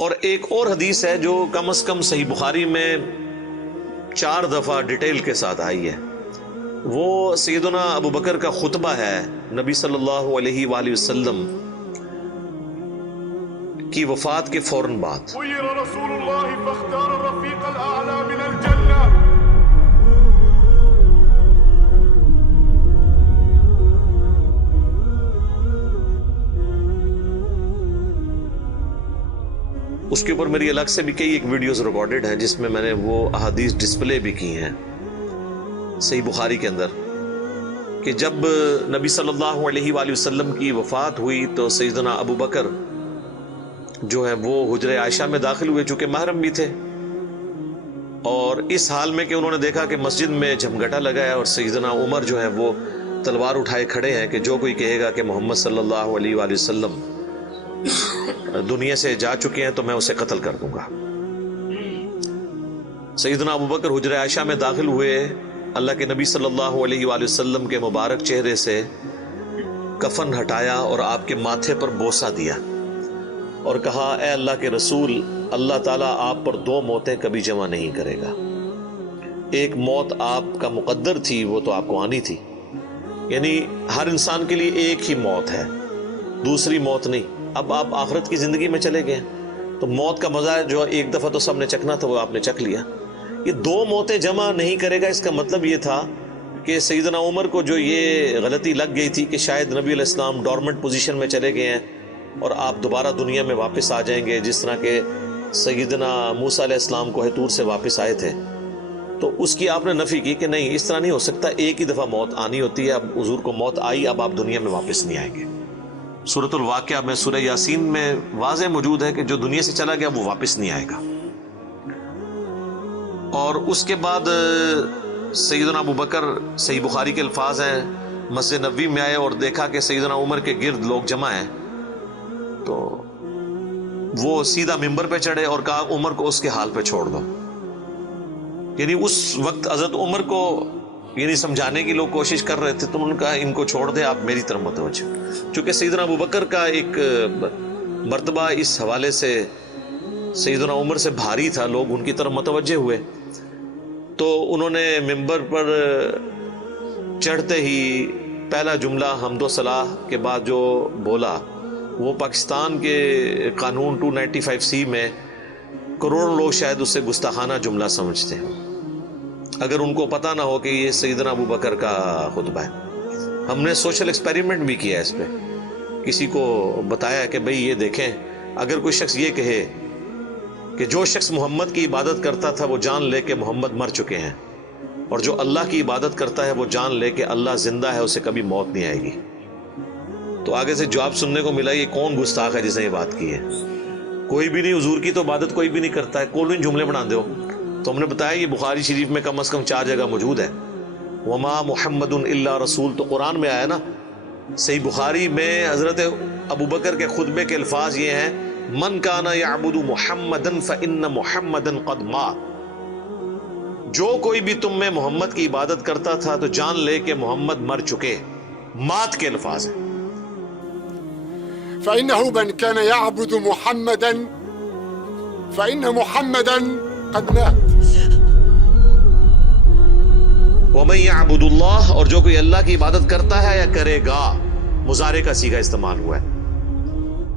اور ایک اور حدیث ہے جو کم از کم صحیح بخاری میں 4 دفعہ ڈیٹیل کے ساتھ آئی ہے، وہ سیدنا ابو بکر کا خطبہ ہے نبی صلی اللہ علیہ وآلہ وسلم کی وفات کے فوراً بعد۔ خیر رسول اللہ فاختار الرفیق الاعلی من الجنہ۔ اس کے اوپر میری الگ سے بھی کئی ایک ویڈیوز ریکارڈڈ ہیں جس میں میں نے وہ احادیث ڈسپلے بھی کی ہیں صحیح بخاری کے اندر، کہ جب نبی صلی اللہ علیہ وآلہ وسلم کی وفات ہوئی تو سیدنا ابو بکر جو ہے وہ حجرہ عائشہ میں داخل ہوئے، چونکہ محرم بھی تھے، اور اس حال میں کہ انہوں نے دیکھا کہ مسجد میں جھمگٹا لگا ہے اور سیدنا عمر جو ہے وہ تلوار اٹھائے کھڑے ہیں کہ جو کوئی کہے گا کہ محمد صلی اللہ علیہ وآلہ وسلم دنیا سے جا چکے ہیں تو میں اسے قتل کر دوں گا۔ سیدنا ابو بکر حجرہ عائشہ میں داخل ہوئے، اللہ کے نبی صلی اللہ علیہ وآلہ وسلم کے مبارک چہرے سے کفن ہٹایا اور آپ کے ماتھے پر بوسہ دیا اور کہا، اے اللہ کے رسول، اللہ تعالیٰ آپ پر 2 موتیں کبھی جمع نہیں کرے گا، ایک موت آپ کا مقدر تھی وہ تو آپ کو آنی تھی، یعنی ہر انسان کے لیے ایک ہی موت ہے، دوسری موت نہیں۔ اب آپ آخرت کی زندگی میں چلے گئے تو موت کا مزہ جو ایک دفعہ تو سب نے چکھنا تھا وہ آپ نے چکھ لیا، یہ 2 موتیں جمع نہیں کرے گا، اس کا مطلب یہ تھا کہ سیدنا عمر کو جو یہ غلطی لگ گئی تھی کہ شاید نبی علیہ السلام ڈورمنٹ پوزیشن میں چلے گئے ہیں اور آپ دوبارہ دنیا میں واپس آ جائیں گے، جس طرح کہ سیدنا موسیٰ علیہ السلام کوہ طور سے واپس آئے تھے، تو اس کی آپ نے نفی کی کہ نہیں، اس طرح نہیں ہو سکتا، ایک ہی دفعہ موت آنی ہوتی ہے، اب حضور کو موت آئی، اب آپ دنیا میں واپس نہیں آئیں گے۔ سورۃ الواقعہ میں سورہ یاسین میں واضح موجود ہے کہ جو دنیا سے چلا گیا وہ واپس نہیں آئے گا۔ اور اس کے بعد سیدنا ابو بکر، صحیح بخاری کے الفاظ ہیں، مسجد نبوی میں آئے اور دیکھا کہ سیدنا عمر کے گرد لوگ جمع ہیں، تو وہ سیدھا ممبر پہ چڑھے اور کہا، عمر کو اس کے حال پہ چھوڑ دو، یعنی اس وقت حضرت عمر کو یعنی سمجھانے کی لوگ کوشش کر رہے تھے، تو انہوں نے کہا ان کو چھوڑ دے، آپ میری طرف متوجہ۔ چونکہ سیدنا ابو بکر کا ایک مرتبہ اس حوالے سے سیدنا عمر سے بھاری تھا، لوگ ان کی طرف متوجہ ہوئے، تو انہوں نے ممبر پر چڑھتے ہی پہلا جملہ حمد و ثناء کے بعد جو بولا وہ پاکستان کے قانون 295C میں کروڑوں لوگ شاید اسے گستاخانہ جملہ سمجھتے ہیں، اگر ان کو پتہ نہ ہو کہ یہ سیدنا ابو بکر کا خطبہ ہے۔ ہم نے سوشل ایکسپیریمنٹ بھی کیا اس پہ، کسی کو بتایا کہ بھئی یہ دیکھیں، اگر کوئی شخص یہ کہے کہ جو شخص محمد کی عبادت کرتا تھا وہ جان لے کہ محمد مر چکے ہیں، اور جو اللہ کی عبادت کرتا ہے وہ جان لے کہ اللہ زندہ ہے، اسے کبھی موت نہیں آئے گی، تو آگے سے جواب سننے کو ملا، یہ کون گستاخ ہے جس نے یہ بات کی ہے؟ کوئی بھی نہیں، حضور کی تو عبادت کوئی بھی نہیں کرتا ہے، کون جملے بنا دو؟ تو ہم نے بتایا یہ بخاری شریف میں کم از کم 4 جگہ موجود ہے، وما محمد الا رسول، تو قرآن میں آیا نا۔ صحیح بخاری میں حضرت ابو بکر کے خطبے کے الفاظ یہ ہیں، من کان یعبد محمدا فان محمدا قد مات، جو کوئی بھی تم میں محمد کی عبادت کرتا تھا تو جان لے کہ محمد مر چکے، مات کے الفاظ ہیں۔ فإنه من كان يعبد محمدا فإن محمدا قد مات۔ وَمَن يَعْبُدُ اللَّهَ، اور جو کوئی اللہ کی عبادت کرتا ہے یا کرے گا، مضارع کا صیغہ استعمال ہوا ہے،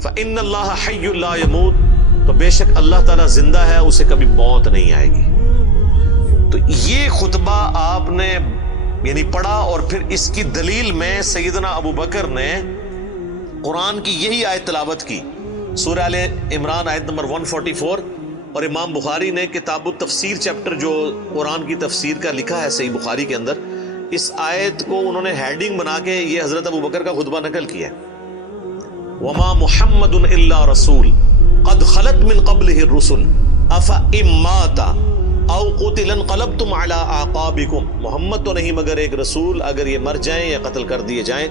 فَإِنَّ اللَّهَ حَيٌّ لَا يَمُوتُ، تو بے شک اللہ تعالیٰ زندہ ہے، اسے کبھی موت نہیں آئے گی۔ تو یہ خطبہ آپ نے یعنی پڑھا، اور پھر اس کی دلیل میں سیدنا ابو بکر نے قرآن کی یہی آیت تلاوت کی، سورہ آل عمران آیت نمبر 144، اور امام بخاری نے کتاب التفسیر چیپٹر جو قرآن کی تفسیر کا لکھا ہے صحیح بخاری کے اندر، اس آیت کو انہوں نے ہیڈنگ بنا کے یہ حضرت ابو بکر کا خطبہ نقل کیا ہے، وما محمد الا رسول قد خلت من قبلہ الرسل افإن مات او قتل انقلبتم على اعقابکم، محمد تو نہیں مگر ایک رسول، اگر یہ مر جائیں یا قتل کر دیے جائیں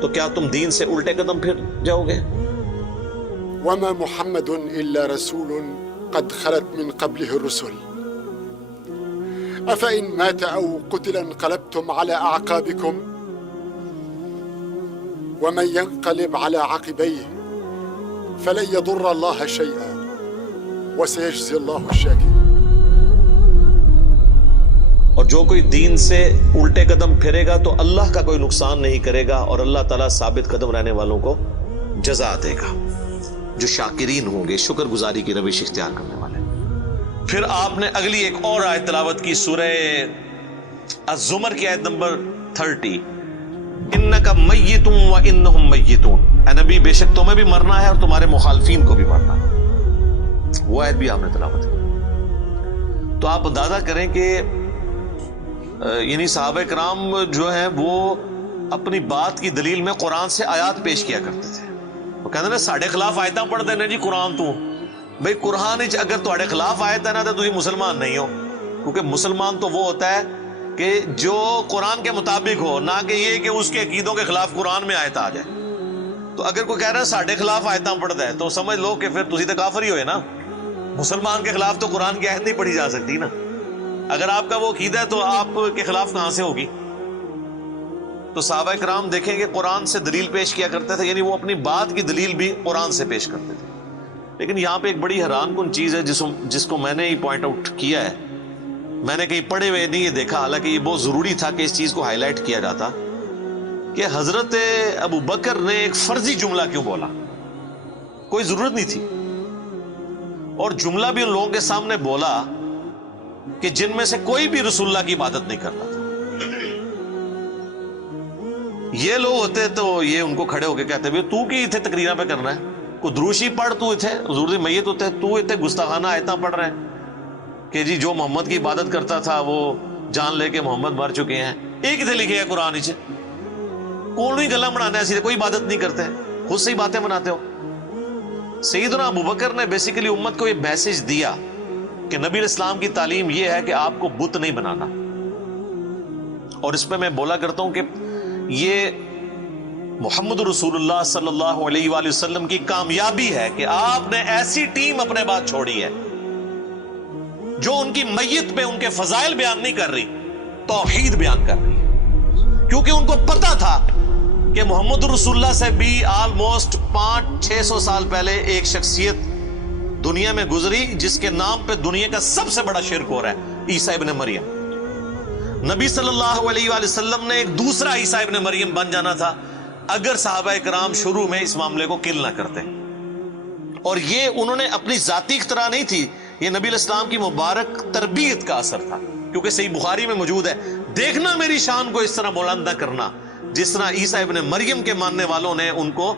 تو کیا تم دین سے الٹے قدم پھر جاؤ گے؟ وما محمد الا رسول قد خلت من قبله الرسل افإن مات او قتل انقلبتم على اعقابكم ومن ينقلب على عقبيه فلن يضر الله شيئا وسيجزي الله الشاكرين. اور جو کوئی دین سے الٹے قدم پھرے گا تو اللہ کا کوئی نقصان نہیں کرے گا اور اللہ تعالیٰ ثابت قدم رہنے والوں کو جزا دے گا جو شاکرین ہوں گے، شکر گزاری کی روش اختیار کرنے والے. پھر آپ نے اگلی ایک اور آیت تلاوت کی، سورہ الزمر کی آیت نمبر 30، انک میت وانہم میتون، اے نبی بے شک تمہیں بھی مرنا ہے اور تمہارے مخالفین کو بھی مرنا ہے. وہ آیت بھی آپ نے تلاوت کی. تو آپ اندازہ کریں کہ یعنی صحابہ کرام جو ہیں وہ اپنی بات کی دلیل میں قرآن سے آیات پیش کیا کرتے تھے. وہ کہتے ہیں ساڑھے خلاف آیتاں پڑھ دینے جی قرآن تو بھئی قرآن اگر تھوڑے خلاف آیت ہے نا تو تسی مسلمان نہیں ہو، کیونکہ مسلمان تو وہ ہوتا ہے کہ جو قرآن کے مطابق ہو، نہ کہ یہ کہ اس کے عقیدوں کے خلاف قرآن میں آیت آ جائے. تو اگر کوئی کہہ رہا ہے ساڑھے خلاف آیتاں پڑھتا ہے تو سمجھ لو کہ پھر تسی تو کافر ہی ہوئے نا. مسلمان کے خلاف تو قرآن کی آیت نہیں پڑھی جا سکتی نا. اگر آپ کا وہ عقیدہ ہے تو آپ کے خلاف کہاں سے ہوگی؟ تو صحابہ کرام دیکھیں کہ قرآن سے دلیل پیش کیا کرتے تھے، یعنی وہ اپنی بات کی دلیل بھی قرآن سے پیش کرتے تھے. لیکن یہاں پہ ایک بڑی حیران کن چیز ہے جس کو میں نے ہی پوائنٹ آؤٹ کیا ہے، میں نے کہیں پڑھے ہوئے نہیں یہ دیکھا، حالانکہ یہ بہت ضروری تھا کہ اس چیز کو ہائی لائٹ کیا جاتا، کہ حضرت ابو بکر نے ایک فرضی جملہ کیوں بولا؟ کوئی ضرورت نہیں تھی، اور جملہ بھی ان لوگوں کے سامنے بولا کہ جن میں سے کوئی بھی رسول اللہ کی عبادت نہیں کرتا تھا. یہ لوگ ہوتے تو یہ ان کو کھڑے ہو کے کہتے بھی تو کی اتنے تقریریں پہ کرنا ہے، کو دروشی پڑھ تو اتنے حضور دی میت ہوتے تو اتنے گستاخانہ آیتاں پڑھ رہے ہیں کہ جی جو محمد کی عبادت کرتا تھا وہ جان لے کے محمد مر چکے ہیں. ایک اتنے لکھے ہے قرآن اچھے کون ہی گلا بنانا ہے، سیدھے کوئی عبادت نہیں کرتے، خود سے ہی باتیں بناتے ہو. سیدنا ابو بکر نے بیسیکلی امت کو یہ میسج دیا کہ نبی اسلام کی تعلیم یہ ہے کہ آپ کو بت نہیں بنانا. اور اس پہ میں بولا کرتا ہوں کہ یہ محمد رسول اللہ صلی اللہ علیہ وآلہ وسلم کی کامیابی ہے کہ آپ نے ایسی ٹیم اپنے بعد چھوڑی ہے جو ان کی میت پہ ان کے فضائل بیان نہیں کر رہی، توحید بیان کر رہی ہے. کیونکہ ان کو پتا تھا کہ محمد رسول اللہ سے بھی آلموسٹ 500-600 سال پہلے ایک شخصیت دنیا میں گزری جس کے نام پہ دنیا کا سب سے بڑا شرک ہو رہا ہے، عیسیٰ ابن مریم. نبی صلی اللہ علیہ وآلہ وسلم نے ایک دوسرا عیسیٰ ابن مریم بن جانا تھا اگر صحابہ کرام شروع میں اس معاملے کو کل نہ کرتے. اور یہ انہوں نے اپنی ذاتی اختراع نہیں تھی، یہ نبی الاسلام کی مبارک تربیت کا اثر تھا. کیونکہ صحیح بخاری میں موجود ہے، دیکھنا میری شان کو اس طرح بلند نہ کرنا جس طرح عیسیٰ ابن مریم کے ماننے والوں نے ان کو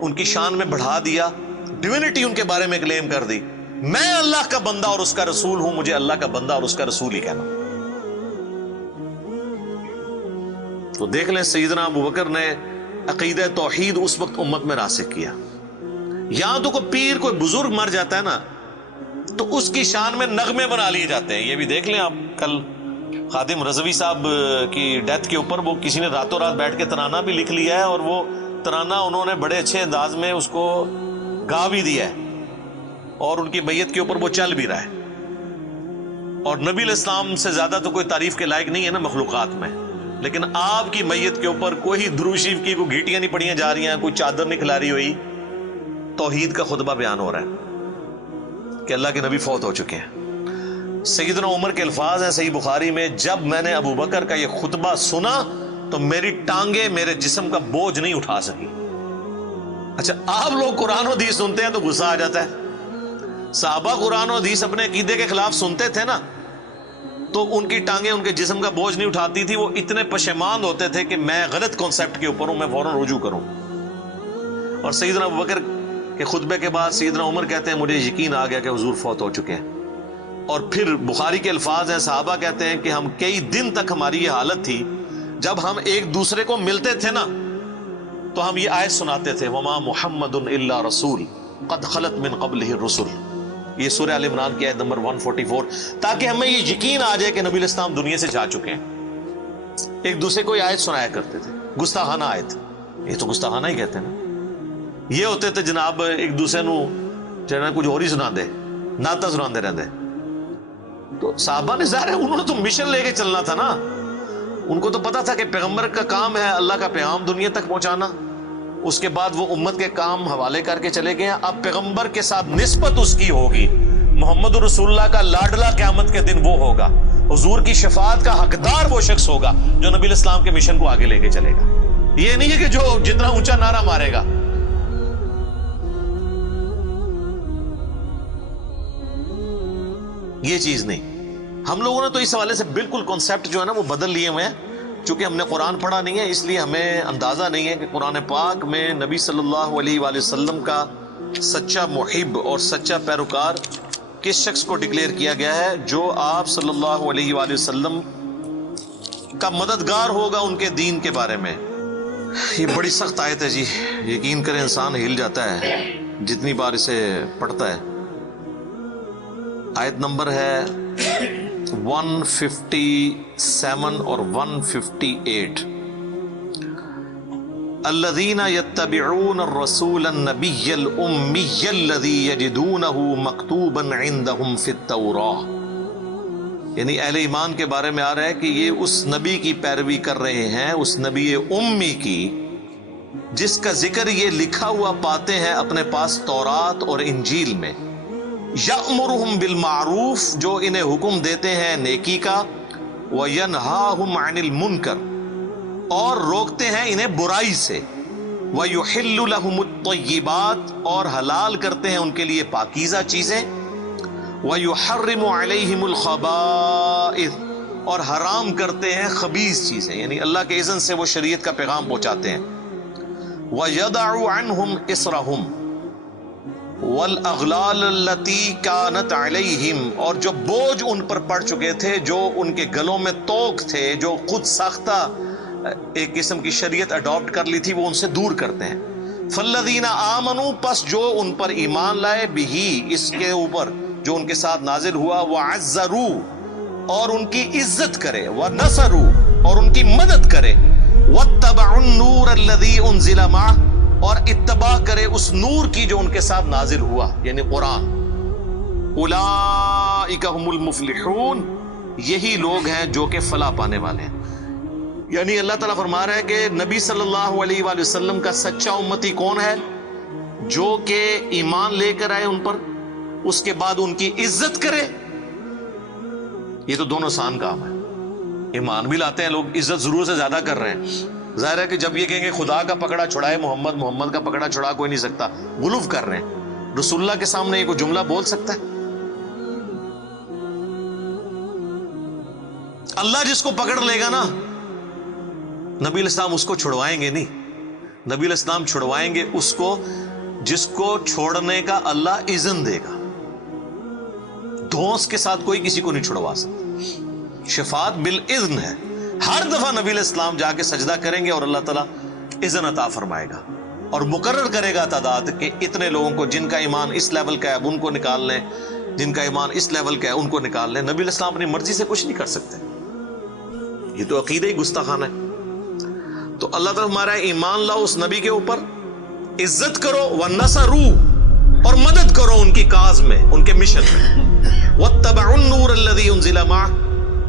ان کی شان میں بڑھا دیا، ڈیوینٹی ان کے بارے میں کلیم کر دی. میں اللہ کا بندہ اور اس کا رسول ہوں، مجھے اللہ کا بندہ اور اس کا رسول ہی کہنا. تو دیکھ لیں سیدنا ابو بکر نے عقیدہ توحید اس وقت امت میں راسخ کیا. یہاں تو کوئی پیر کوئی بزرگ مر جاتا ہے نا تو اس کی شان میں نغمے بنا لیے جاتے ہیں. یہ بھی دیکھ لیں آپ، کل خادم رضوی صاحب کی ڈیتھ کے اوپر وہ کسی نے راتوں رات بیٹھ کے ترانہ بھی لکھ لیا ہے، اور وہ ترانہ انہوں نے بڑے اچھے انداز میں اس کو گا بھی دیا ہے، اور ان کی میت کے اوپر وہ چل بھی رہا ہے. اور نبی علیہ السلام سے زیادہ تو کوئی تعریف کے لائق نہیں ہے نا مخلوقات میں، لیکن آپ کی میت کے اوپر کوئی درود شریف کی کوئی گھیٹیاں نہیں پڑیاں جا رہی ہیں، کوئی چادر نہیں کھلاری ہوئی، توحید کا خطبہ بیان ہو رہا ہے کہ اللہ کے نبی فوت ہو چکے ہیں. سیدنا عمر کے الفاظ ہیں صحیح بخاری میں، جب میں نے ابو بکر کا یہ خطبہ سنا تو میری ٹانگیں میرے جسم کا بوجھ نہیں اٹھا سکی. اچھا آپ لوگ قرآن و حدیث سنتے ہیں تو غصہ آ جاتا ہے. صحابہ قرآن و حدیث اپنے عقیدے کے خلاف سنتے تھے نا تو ان کی ٹانگیں ان کے جسم کا بوجھ نہیں اٹھاتی تھی، وہ اتنے پشیمان ہوتے تھے کہ میں غلط کانسیپٹ کے اوپر ہوں، میں فوراً رجوع کروں. اور سیدنا ابو بکر کے خطبے کے بعد سیدنا عمر کہتے ہیں مجھے یقین آ گیا کہ حضور فوت ہو چکے ہیں. اور پھر بخاری کے الفاظ ہیں، صحابہ کہتے ہیں کہ ہم کئی دن تک ہماری یہ حالت تھی، جب ہم ایک دوسرے کو ملتے تھے نا تو ہم یہ آیت سناتے تھے، وما محمد الا رسول قد خلت من قبلہ الرسل. یہ سورہ آل عمران کی آیت نمبر 144، تاکہ ہمیں یہ یقین آ جائے کہ نبی الاسلام دنیا سے جا چکے ہیں. ایک دوسرے کو یہ آیت سنایا کرتے تھے، گستاخانہ آیت، یہ تو گستاخانہ ہی کہتے ہیں نا. یہ ہوتے تھے جناب ایک دوسرے نو جناب کچھ اور ہی سنا دے، نعتاں سنا دے رہتے. تو صحابہ نے ظاہر ہے انہوں نے تو مشن لے کے چلنا تھا نا، ان کو تو پتا تھا کہ پیغمبر کا کام ہے اللہ کا پیغام دنیا تک پہنچانا. اس کے بعد وہ امت کے کام حوالے کر کے چلے گئے ہیں. اب پیغمبر کے ساتھ نسبت اس کی ہوگی، محمد رسول اللہ کا لاڈلا قیامت کے دن وہ ہوگا، حضور کی شفاعت کا حقدار وہ شخص ہوگا جو نبی الاسلام کے مشن کو آگے لے کے چلے گا۔ یہ نہیں ہے کہ جو جتنا اونچا نعرہ مارے گا۔ یہ چیز نہیں۔ ہم لوگوں نے تو اس حوالے سے بالکل کانسیپٹ جو ہے نا وہ بدل لیے ہوئے ہیں، چونکہ ہم نے قرآن پڑھا نہیں ہے، اس لیے ہمیں اندازہ نہیں ہے کہ قرآن پاک میں نبی صلی اللہ علیہ وآلہ وسلم کا سچا محب اور سچا پیروکار کس شخص کو ڈکلیئر کیا گیا ہے، جو آپ صلی اللہ علیہ وآلہ وسلم کا مددگار ہوگا ان کے دین کے بارے میں۔ یہ بڑی سخت آیت ہے جی، یقین کریں انسان ہل جاتا ہے جتنی بار اسے پڑھتا ہے۔ آیت نمبر ہے 157 اور 158۔ الذین یتبعون الرسول النبی الامی الذی یجدونہ مکتوبا عندہم فی التوراۃ، یعنی اہل ایمان کے بارے میں آ رہا ہے کہ یہ اس نبی کی پیروی کر رہے ہیں، اس نبی امی کی جس کا ذکر یہ لکھا ہوا پاتے ہیں اپنے پاس تورات اور انجیل میں۔ یأمرہم بالمعروف، جو انہیں حکم دیتے ہیں نیکی کا، وینہاہم عن المنکر، اور روکتے ہیں انہیں برائی سے، ویحل لہم الطیبات، اور حلال کرتے ہیں ان کے لیے پاکیزہ چیزیں، وَيُحَرِّمُ عَلَيْهِمُ الْخَبَائِثَ، اور حرام کرتے ہیں خبیث چیزیں، یعنی اللہ کے اذن سے وہ شریعت کا پیغام پہنچاتے ہیں۔ وَيَدَعُ عَنْهُمْ إِصْرَهُمْ وَالْأَغْلَالَ الَّتِي كَانَتْ عَلَيْهِمْ، اور جو بوجھ ان پر پڑ چکے تھے، جو ان کے گلوں میں توق تھے، جو خود ساختہ ایک قسم کی شریعت اڈاپٹ کر لی تھی، وہ ان سے دور کرتے ہیں۔ فَالَّذِينَ آمَنُوا، پس جو ان پر ایمان لائے، بِهِ، اس کے اوپر جو ان کے ساتھ نازل ہوا، وَعَزَّرُوا، اور ان کی عزت کرے، وَنَصَرُوا، اور ان کی مدد کرے، وَاتَّبَعُوا النُّورَ الَّذِي أُنزِلَ مَعَهُ، اور اتباع کرے اس نور کی جو ان کے ساتھ نازل ہوا، یعنی قرآن۔ أُولَئِكَ هُمُ الْمُفْلِحُونَ، یہی لوگ ہیں جو کہ فلاح پانے والے ہیں۔ یعنی اللہ تعالیٰ فرما رہا ہے کہ نبی صلی اللہ علیہ وآلہ وسلم کا سچا امتی کون ہے؟ جو کہ ایمان لے کر آئے ان پر، اس کے بعد ان کی عزت کرے۔ یہ تو دونوں آسان کام ہے۔ ایمان بھی لاتے ہیں لوگ، عزت ضرور سے زیادہ کر رہے ہیں۔ ظاہر ہے کہ جب یہ کہیں گے خدا کا پکڑا چھڑائے محمد، محمد کا پکڑا چھڑا کوئی نہیں سکتا، غلوف کر رہے ہیں۔ رسول اللہ کے سامنے یہ کوئی جملہ بول سکتا ہے؟ اللہ جس کو پکڑ لے گا نا، نبی الاسلام اس کو چھڑوائیں گے نہیں، نبی الاسلام چھڑوائیں گے اس کو جس کو چھوڑنے کا اللہ اذن دے گا۔ دھونس کے ساتھ کوئی کسی کو نہیں چھڑوا سکتا۔ شفاعت بالاذن ہے۔ ہر دفعہ نبی علیہ السلام جا کے سجدہ کریں گے اور اللہ تعالیٰ اذن عطا فرمائے گا اور مقرر کرے گا تعداد کہ اتنے لوگوں کو جن کا ایمان اس لیول کا ہے اب ان کو نکال لیں، جن کا ایمان اس لیول کا ہے ان کو نکال لیں۔ نبی علیہ السلام اپنی مرضی سے کچھ نہیں کر سکتے، یہ تو عقیدہ ہی گستاخانہ ہے۔ تو اللہ تعالیٰ ہمارا ایمان لاؤ اس نبی کے اوپر، عزت کرو، وَنَصَرُوا، اور مدد کرو ان کی کاز میں، ان کے مشن میں، وَاتَّبَعُوا النُّورَ الَّذِي أُنزِلَ مَعَهُ،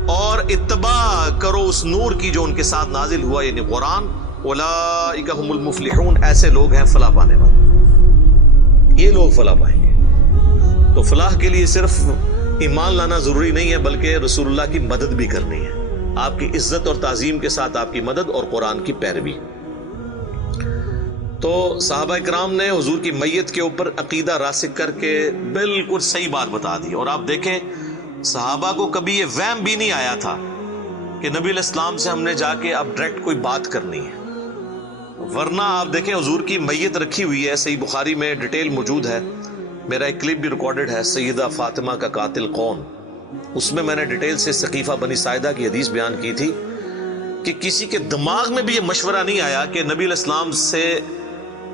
اور اتباع کرو اس نور کی جو ان کے ساتھ نازل ہوا، یعنی قرآن۔ أُولَئِكَ هُمُ الْمُفْلِحُونَ، ایسے لوگ ہیں فلاح پانے والے، یہ لوگ فلاح پائیں گے۔ تو فلاح کے لیے صرف ایمان لانا ضروری نہیں ہے، بلکہ رسول اللہ کی مدد بھی کرنی ہے، آپ کی عزت اور تعظیم کے ساتھ آپ کی مدد اور قرآن کی پیروی۔ تو صحابہ کرام نے حضور کی میت کے اوپر عقیدہ راسخ کر کے بالکل صحیح بات بتا دی۔ اور آپ دیکھیں صحابہ کو کبھی یہ وہم بھی نہیں آیا تھا کہ نبی علیہ السلام سے ہم نے جا کے اب ڈائریکٹ کوئی بات کرنی ہے، ورنہ آپ دیکھیں حضور کی میت رکھی ہوئی ہے، صحیح بخاری میں ڈیٹیل موجود ہے، میرا ایک کلپ بھی ریکارڈڈ ہے، سیدہ فاطمہ کا قاتل کون، اس میں نے ڈیٹیل سے سقیفہ بنی ساعدہ کی حدیث بیان کی تھی کہ کسی کے دماغ میں بھی یہ مشورہ نہیں آیا کہ نبی علیہ السلام سے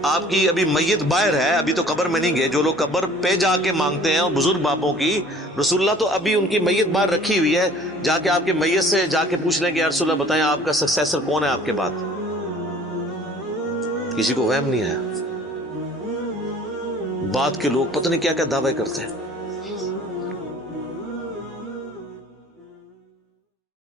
آپ کی ابھی میت باہر ہے، ابھی تو قبر میں نہیں گئے، جو لوگ قبر پہ جا کے مانگتے ہیں اور بزرگ بابوں کی، رسول اللہ تو ابھی ان کی میت باہر رکھی ہوئی ہے، جا کے آپ کے میت سے جا کے پوچھ لیں کہ یا رسول اللہ بتائیں آپ کا سکسیسر کون ہے آپ کے بعد۔ کسی کو وہم نہیں آیا۔ بعد کے لوگ پتہ نہیں کیا کیا دعوے کرتے ہیں۔